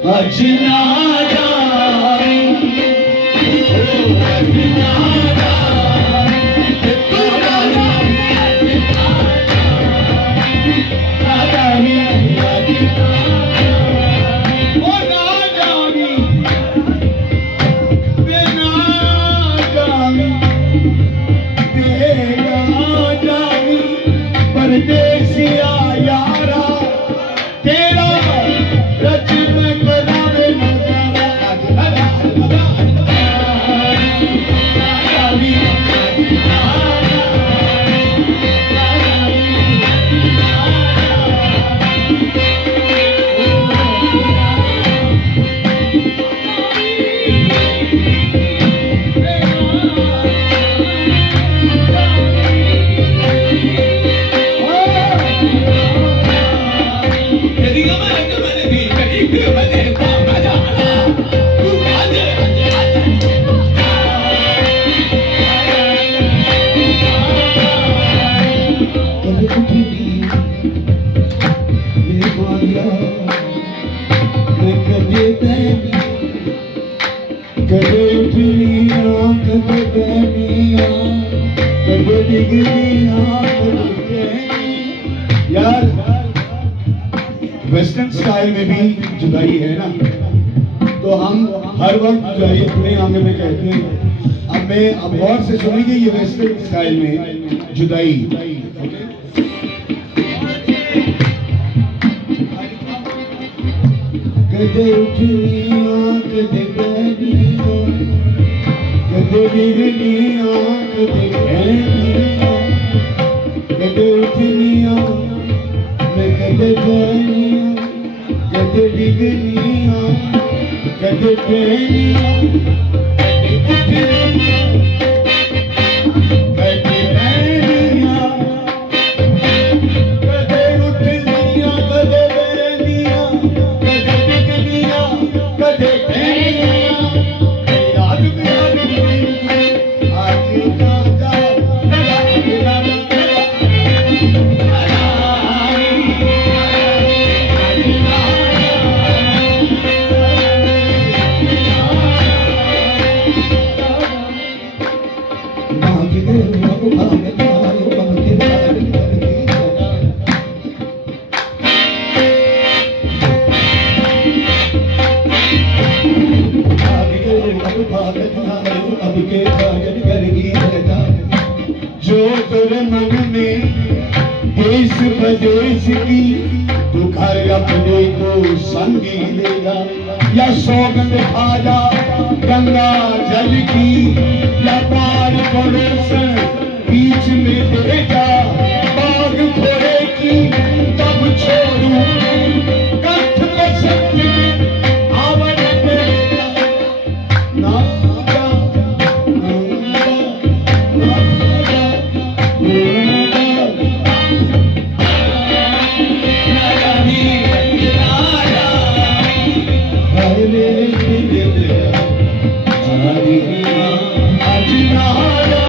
Ajna Xavi Ajna Xavi तोरा Xavi ओ ना Xavi बिना जावी देगा जावी परदेसिया यारा तेरा रच में करावे नजारा जावी कदे उठनिया कदे बहनिया कदे डिगनिया कदे यार वेस्टर्न स्टाइल में भी जुदाई है ना, तो हम हर वक्त जुदाई अपने आंगे में कहते हैं। अब गौर से सुनेंगे ये वेस्टर्न स्टाइल में जुदाई। कदे उठनिया कदे बहनिया कदे डिगनिया कदे बहनिया कदे उठनिया मैं कदे बहनिया कदे डिगनिया कदे बहनिया कदे उठनिया कदे बहनिया कदे उठनिया कदे बहनिया कदे डिगनिया कदे बहनिया याद भी आज ना जाओ जो तेरे मन में देश प्रदेश की तू घर अपने को संगी लेगा, या सौगंध खाजा गंगा जल की, या पार पड़ोसन बीच में देगा बाग घोड़े की, तब छोड़ू कंठ में सत्य आवन देगा ना।